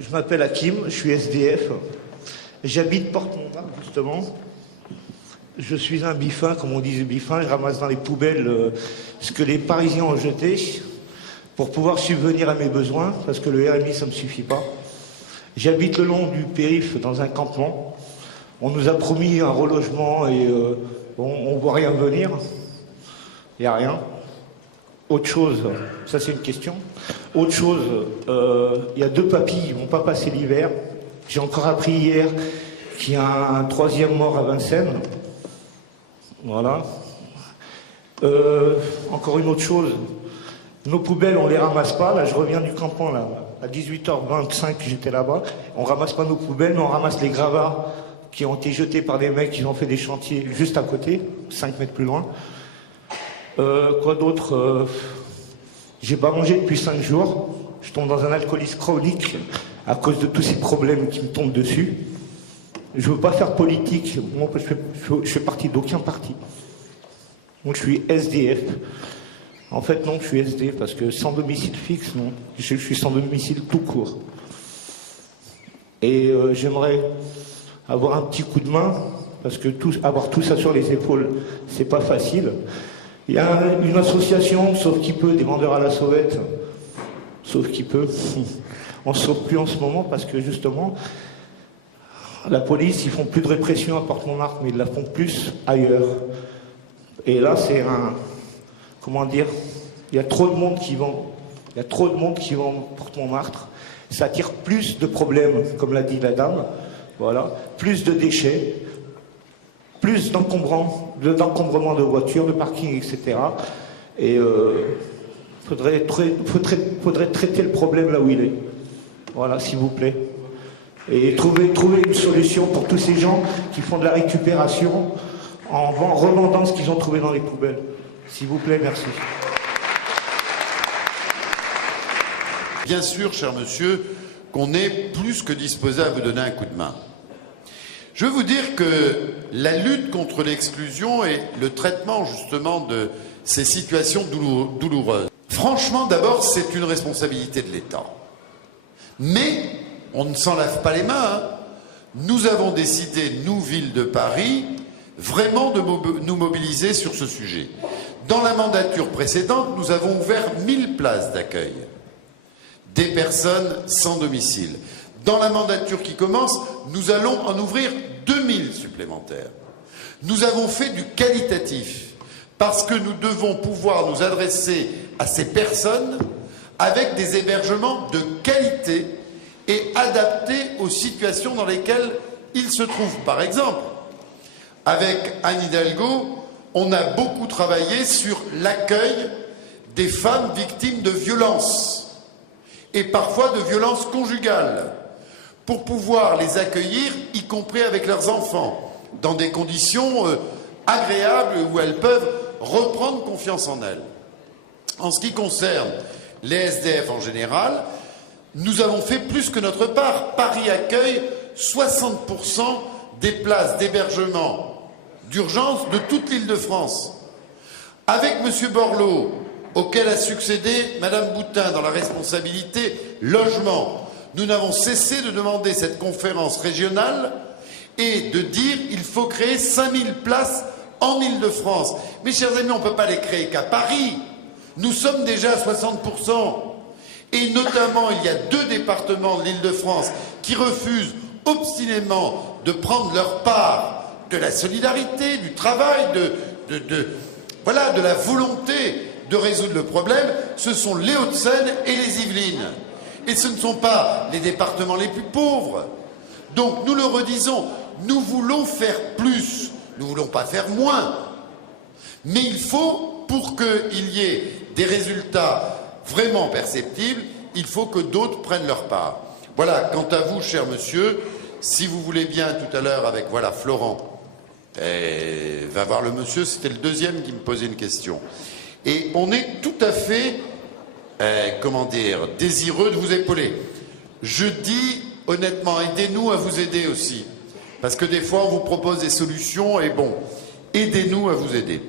Je m'appelle Hakim, je suis SDF. J'habite Porte-Montmartre, justement. Je suis un biffin, comme on dit biffin. Je ramasse dans les poubelles ce que les Parisiens ont jeté pour pouvoir subvenir à mes besoins, parce que le RMI, ça ne me suffit pas. J'habite le long du périph' dans un campement. On nous a promis un relogement et on ne voit rien venir. Il n'y a rien. Autre chose, ça c'est une question. Autre chose, il y a 2 papis, ils ne vont pas passer l'hiver. J'ai encore appris hier qu'il y a un 3e mort à Vincennes. Voilà. Encore une autre chose, nos poubelles, on ne les ramasse pas. Là, je reviens du campement, là, à 18h25, j'étais là-bas. On ne ramasse pas nos poubelles, mais on ramasse les gravats qui ont été jetés par des mecs qui ont fait des chantiers juste à côté, 5 mètres plus loin. Quoi d'autre j'ai pas mangé depuis 5 jours. Je tombe dans un alcoolisme chronique à cause de tous ces problèmes qui me tombent dessus. Je veux pas faire politique. Moi, je fais partie d'aucun parti. Donc je suis SDF. En fait, non, je suis SDF parce que sans domicile fixe, non. Je suis sans domicile tout court. Et j'aimerais avoir un petit coup de main parce que avoir tout ça sur les épaules, c'est pas facile. Il y a une association, sauf qui peut, des vendeurs à la sauvette, sauf qui peut. On ne sauve plus en ce moment parce que justement, la police, ils font plus de répression à Porte-Montmartre, mais ils la font plus ailleurs. Et là, c'est un... Comment dire? Il y a trop de monde qui vont... Il y a trop de monde qui vont à Porte-Montmartre. Ça attire plus de problèmes, comme l'a dit la dame. Voilà. Plus de déchets. Plus d'encombrement de voitures, de parking, etc. Et faudrait traiter le problème là où il est. Voilà, s'il vous plaît. Et trouver une solution pour tous ces gens qui font de la récupération en revendant ce qu'ils ont trouvé dans les poubelles. S'il vous plaît, merci. Bien sûr, cher monsieur, qu'on est plus que disposé à vous donner un coup de main. Je veux vous dire que la lutte contre l'exclusion et le traitement justement de ces situations douloureuses, franchement d'abord c'est une responsabilité de l'État. Mais on ne s'en lave pas les mains. Hein. Nous avons décidé, nous, ville de Paris, vraiment de nous mobiliser sur ce sujet. Dans la mandature précédente, nous avons ouvert 1000 places d'accueil des personnes sans domicile. Dans la mandature qui commence, nous allons en ouvrir 2000 supplémentaires. Nous avons fait du qualitatif parce que nous devons pouvoir nous adresser à ces personnes avec des hébergements de qualité et adaptés aux situations dans lesquelles ils se trouvent. Par exemple, avec Anne Hidalgo, on a beaucoup travaillé sur l'accueil des femmes victimes de violences et parfois de violences conjugales, pour pouvoir les accueillir, y compris avec leurs enfants, dans des conditions agréables où elles peuvent reprendre confiance en elles. En ce qui concerne les SDF en général, nous avons fait plus que notre part. Paris accueille 60% des places d'hébergement d'urgence de toute l'Île-de-France. Avec M. Borloo, auquel a succédé Mme Boutin dans la responsabilité logement, nous n'avons cessé de demander cette conférence régionale et de dire qu'il faut créer 5000 places en Île-de-France. Mes chers amis, on ne peut pas les créer qu'à Paris. Nous sommes déjà à 60%. Et notamment, il y a 2 départements de l'Île-de-France qui refusent obstinément de prendre leur part de la solidarité, du travail, de la volonté de résoudre le problème. Ce sont les Hauts-de-Seine et les Yvelines. Et ce ne sont pas les départements les plus pauvres. Donc nous le redisons, nous voulons faire plus, nous ne voulons pas faire moins. Mais il faut, pour qu'il y ait des résultats vraiment perceptibles, il faut que d'autres prennent leur part. Voilà, quant à vous, cher monsieur, si vous voulez bien tout à l'heure avec, voilà, Florent, va voir le monsieur, c'était le 2e qui me posait une question. Et on est tout à fait... désireux de vous épauler. Je dis honnêtement, aidez-nous à vous aider aussi. Parce que des fois, on vous propose des solutions et bon, aidez-nous à vous aider.